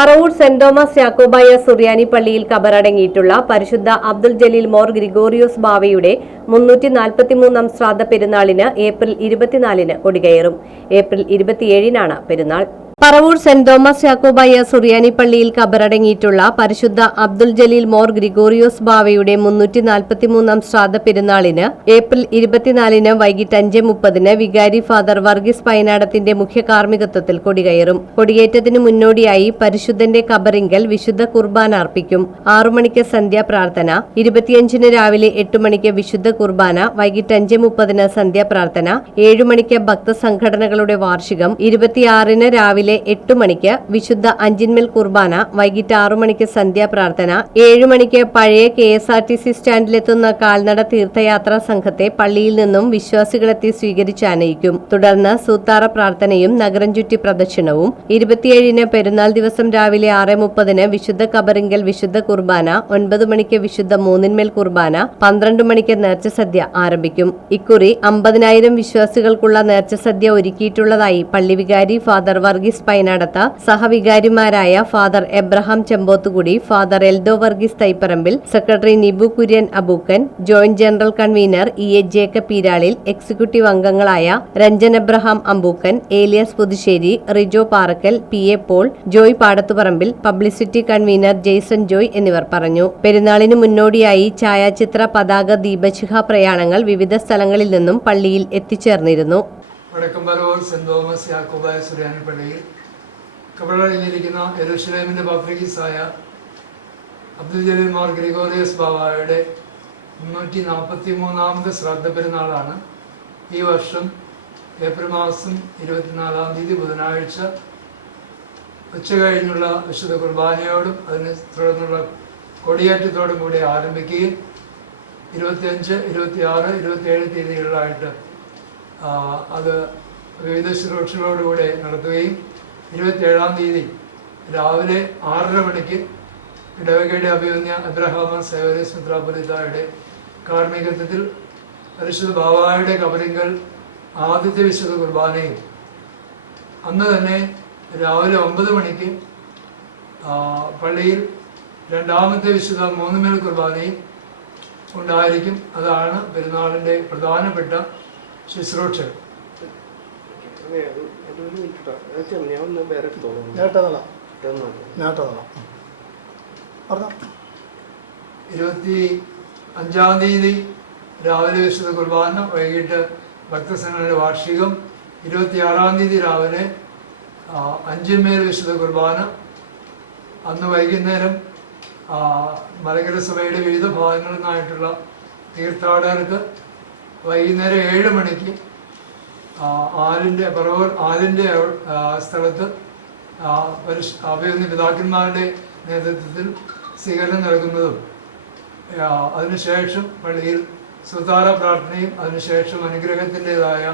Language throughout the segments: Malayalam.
പറവൂർ സെന്റ് തോമസ് യാക്കോബായ സുറിയാനി പള്ളിയിൽ കബറടങ്ങിയിട്ടുള്ള പരിശുദ്ധ അബ്ദുൽ ജലീൽ മോർ ഗ്രിഗോറിയോസ് ബാവയുടെ മുന്നൂറ്റി നാൽപ്പത്തിമൂന്നാം ശ്രാദ്ധ പെരുന്നാളിന് ഏപ്രിൽ ഇരുപത്തിനാലിന് കൊടികയറും. ഏപ്രിൽ ഇരുപത്തിയേഴിനാണ് പെരുന്നാൾ. പറവൂർ സെന്റ് തോമസ് യാക്കോബായ സുറിയാനി പള്ളിയിൽ കബറടങ്ങിയിട്ടുള്ള പരിശുദ്ധ അബ്ദുൽ ജലീൽ മോർ ഗ്രിഗോറിയോസ് ബാവയുടെ മുന്നൂറ്റി നാൽപ്പത്തിമൂന്നാം ശ്രാദ്ധ പെരുന്നാളിന് ഏപ്രിൽ ഇരുപത്തിനാലിന് വൈകിട്ട് അഞ്ച് മുപ്പതിന് വികാരി ഫാദർ വർഗീസ് പൈനാടത്തിന്റെ മുഖ്യ കാർമ്മികത്വത്തിൽ കൊടികയറും. കൊടിയേറ്റത്തിന് മുന്നോടിയായി പരിശുദ്ധന്റെ കബറിങ്കൽ വിശുദ്ധ കുർബാന അർപ്പിക്കും. ആറുമണിക്ക് സന്ധ്യാപ്രാർത്ഥന ഇരുപത്തിയഞ്ചിന് രാവിലെ എട്ട് മണിക്ക് വിശുദ്ധ കുർബാന വൈകിട്ട് അഞ്ച് മുപ്പതിന് സന്ധ്യാപ്രാർത്ഥന ഏഴു മണിക്ക് ഭക്തസംഘടനകളുടെ വാർഷികം ഇരുപത്തിയാറിന് രാവിലെ എട്ട് മണിക്ക് വിശുദ്ധ അഞ്ചിന്മേൽ കുർബാന വൈകിട്ട് ആറു മണിക്ക് സന്ധ്യാപ്രാർത്ഥന ഏഴു മണിക്ക് പഴയ K S R T C സ്റ്റാൻഡിലെത്തുന്ന കാൽനട തീർത്ഥയാത്രാ സംഘത്തെ പള്ളിയിൽ നിന്നും വിശ്വാസികളെത്തി സ്വീകരിച്ച് ആനയിക്കും. തുടർന്ന് സൂത്താറ പ്രാർത്ഥനയും നഗരം ചുറ്റി പ്രദക്ഷിണവും. ഇരുപത്തിയേഴിന് പെരുന്നാൾ ദിവസം രാവിലെ ആറ് മുപ്പതിന് വിശുദ്ധ കബറിങ്കൽ വിശുദ്ധ കുർബാന ഒൻപത് മണിക്ക് വിശുദ്ധ മൂന്നിന്മേൽ കുർബാന പന്ത്രണ്ട് മണിക്ക് നേർച്ച സദ്യ ആരംഭിക്കും. ഇക്കുറി അമ്പതിനായിരം വിശ്വാസികൾക്കുള്ള നേർച്ച സദ്യ ഒരുക്കിയിട്ടുള്ളതായി പള്ളി വികാരി father Varghese Painadath സഹവികാരിമാരായ father Abraham Chempothukudi father Eldho Varghese Thaiparambil secretary Nibu Kurian Abookkan joint general convener E A Jacob Peeralil executive അംഗങ്ങളായ Ranjan Abraham Ambookkan Elias Puthussery Rijo Parackal P A Paul Joy Padathuparambil publicity convener Jaison Joy എന്നിവർ പറഞ്ഞു. പെരുന്നാളിന് മുന്നോടിയായി ഛായാചിത്ര പതാക ദീപശിഖ പ്രയാണങ്ങൾ വിവിധ സ്ഥലങ്ങളിൽ നിന്നും പള്ളിയിൽ എത്തിച്ചേർന്നിരുന്നു. വടക്കമ്പലൂർ സെന്റ് തോമസ് യാക്കോബായ സുറിയാനി പള്ളിയിൽ. കബറടങ്ങിയിരിക്കുന്ന എരുഷലേമിന്റെ ബാഫ്രിക്കീസായ അബ്ദുൽ ജലീൽ മാർ ഗ്രിഗോറിയസ് ബാബായുടെ മുന്നൂറ്റി നാൽപ്പത്തി മൂന്നാമത് ശ്രാദ്ധ പെരുന്നാളാണ്. ഈ വർഷം ഏപ്രിൽ മാസം ഇരുപത്തിനാലാം തീയതി ബുധനാഴ്ച ഉച്ച കഴിഞ്ഞുള്ള വിശുദ്ധ കുർബാനയോടും അതിനെ തുടർന്നുള്ള കൊടിയേറ്റത്തോടും കൂടി ആരംഭിക്കുകയും ഇരുപത്തിയഞ്ച് ഇരുപത്തിയാറ് ഇരുപത്തിയേഴ് തീയതികളിലായിട്ട് അത് വിവിധ ശുശ്രൂഷകളോടുകൂടെ നടത്തുകയും ഇരുപത്തിയേഴാം തീയതി രാവിലെ ആറര മണിക്ക് ഇടവകയുടെ അഭിമന്യ അബ്രഹാമ സേവരി സുദ്രാപുരിതായുടെ കാർമ്മികത്വത്തിൽ പരിശുദ്ധ ബാബായുടെ കബലിങ്കൽ ആദ്യത്തെ വിശുദ്ധ കുർബാനയും അന്ന് തന്നെ രാവിലെ ഒമ്പത് മണിക്ക് പള്ളിയിൽ രണ്ടാമത്തെ വിശുദ്ധ മൂന്നുമേൽ കുർബാനയും ഉണ്ടായിരിക്കും. അതാണ് പെരുന്നാളിന്റെ പ്രധാനപ്പെട്ട തോന്നുന്നു. നേട്ടതല പറഞ്ഞോ. ഇരുപത്തി അഞ്ചാം തീയതി രാവിലെ വിശുദ്ധ കുർബാന വൈകിട്ട് ഭക്തസംഘടന വാർഷികം. ഇരുപത്തിയാറാം തീയതി രാവിലെ അഞ്ചുമേൽ അഞ്ചിന്മേൽ വിശുദ്ധ കുർബാന. അന്ന് വൈകുന്നേരം മലകര മലങ്കര സഭയുടെ വിവിധ ഭാഗങ്ങളിൽ നിന്നായിട്ടുള്ള തീർത്ഥാടകർക്ക് വൈകുന്നേരം ഏഴ് മണിക്ക് ആലിന്റെ പറവൂർ ആലിന്റെ സ്ഥലത്ത് പരിശ് അഭിമന്യ പിതാക്കന്മാരുടെ നേതൃത്വത്തിൽ സ്വീകരണം നൽകുന്നതും അതിനുശേഷം പള്ളിയിൽ സുതാര പ്രാർത്ഥനയും അതിനുശേഷം അനുഗ്രഹത്തിന്റെതായ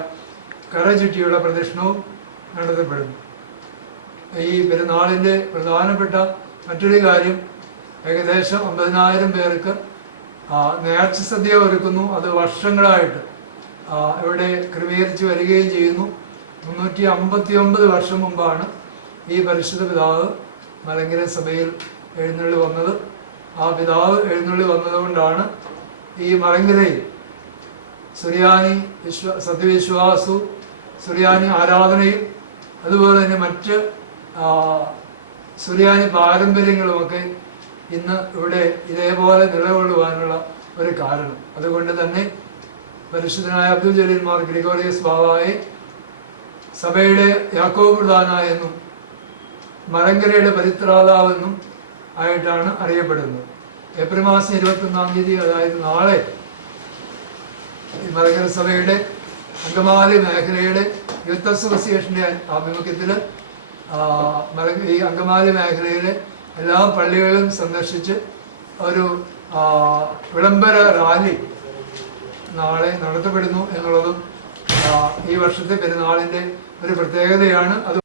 കര ചുറ്റിയുള്ള പ്രദക്ഷിണവും നടത്തപ്പെടുന്നു. ഈ പെരുന്നാളിന്റെ പ്രധാനപ്പെട്ട മറ്റൊരു കാര്യം ഏകദേശം അമ്പതിനായിരം പേർക്ക് ആ, നേർച്ച സദ്യ ഒരുക്കുന്നു. അത് വർഷങ്ങളായിട്ട് ഇവിടെ ക്രമീകരിച്ച് വരികയും ചെയ്യുന്നു. മുന്നൂറ്റി അമ്പത്തി ഒമ്പത് വർഷം മുമ്പാണ് ഈ പരിശുദ്ധ പിതാവ് മലങ്കര സഭയിൽ എഴുന്നള്ളി വന്നത്. ആ പിതാവ് എഴുന്നള്ളി വന്നതുകൊണ്ടാണ് ഈ മലങ്കരയിൽ സുറിയാനി വിശ്വ സത്യവിശ്വാസവും സുറിയാനി ആരാധനയും അതുപോലെ തന്നെ മറ്റ് സുറിയാനി പാരമ്പര്യങ്ങളുമൊക്കെ ഇന്ന് ഇവിടെ ഇതേപോലെ നിലകൊള്ളുവാനുള്ള ഒരു കാരണം. അതുകൊണ്ട് തന്നെ പരിശുദ്ധനായ അബ്ദുൽ ജലീൽ മാർ ഗ്രിഗോറിയസ് ബാബായെ സഭയുടെ യാക്കോ പ്രധാന എന്നും മലങ്കരയുടെ പരിത്രാതാവെന്നും ആയിട്ടാണ് അറിയപ്പെടുന്നത്. ഏപ്രിൽ മാസം ഇരുപത്തൊന്നാം തീയതി അതായത് നാളെ മലങ്കര സഭയുടെ അങ്കമാലി മേഖലയുടെ യൂത്ത് അസോസിയേഷന്റെ ആഭിമുഖ്യത്തിൽ ഈ അങ്കമാലി മേഖലയിലെ എല്ലാ പള്ളികളും സന്ദർശിച്ച് ഒരു വിളംബര റാലി നാളെ നടത്തപ്പെടുന്നു എന്നുള്ളതും ഈ വർഷത്തെ പെരുന്നാളിന്റെ ഒരു പ്രത്യേകതയാണ്. അത്